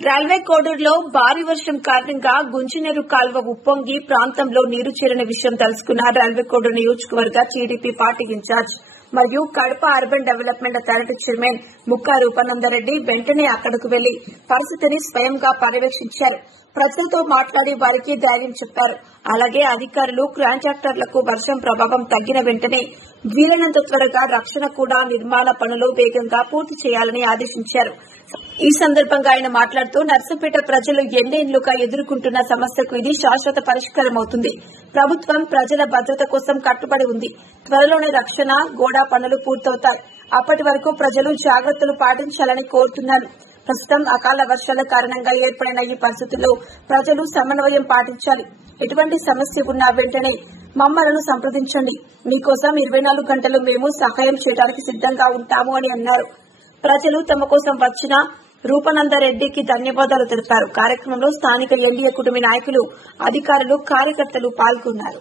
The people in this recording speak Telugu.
రైల్వే కోడూరులో భారీ వర్షం కారణంగా గుంజినేరు కాల్వ ఉప్పొంగి ప్రాంతంలో నీరు చేరిన విషయం తెలుసుకున్న రైల్వే కోడూరు నియోజకవర్గ టీడీపీ పార్టీ ఇన్ఛార్జ్ మరియు Kadapa urban development authority chairman Mukka Roopananda Reddy వెంటనే అక్కడకు వెళ్లి పరిస్థితిని స్వయంగా పర్యవేక్షించారు. ప్రజలతో మాట్లాడి వారికి ధైర్యం చెప్పారు. అలాగే అధికారులు కాంట్రాక్టర్లకు వర్షం ప్రభావం తగ్గిన వెంటనే వీలైనంత త్వరగా రక్షణ కూడా నిర్మాణ పనులు వేగంగా పూర్తి చేయాలని ఆదేశించారు. ఈ సందర్భంగా ఆయన మాట్లాడుతూ నర్సంపేట ప్రజలు ఎన్నేళ్లుగా ఎదుర్కొంటున్న సమస్యకు ఇది శాశ్వత పరిష్కారం అవుతుంది. ప్రభుత్వం ప్రజల భద్రత కోసం కట్టుబడి ఉంది. త్వరలోనే రక్షణ గోడ పనులు పూర్తవుతాయి. అప్పటి వరకు ప్రజలు జాగ్రత్తలు పాటించాలని కోరుతున్నారు. ప్రస్తుతం అకాల వర్షాల కారణంగా ఏర్పడిన ఈ పరిస్థితుల్లో ప్రజలు సమన్వయం పాటించాలి. ఎటువంటి సమస్య ఉన్నా వెంటనే మమ్మలను సంప్రదించండి. మీకోసం 24 గంటలు మేము సహాయం చేయడానికి సిద్ధంగా ఉంటాము అని అన్నారు. ప్రజలు తమ కోసం వచ్చిన రూపానందరెడ్డికి ధన్యవాదాలు తెలిపారు. కార్యక్రమంలో స్థానిక ఎన్డీఏ కుటుంబ నాయకులు, అధికారులు, కార్యకర్తలు పాల్గొన్నారు.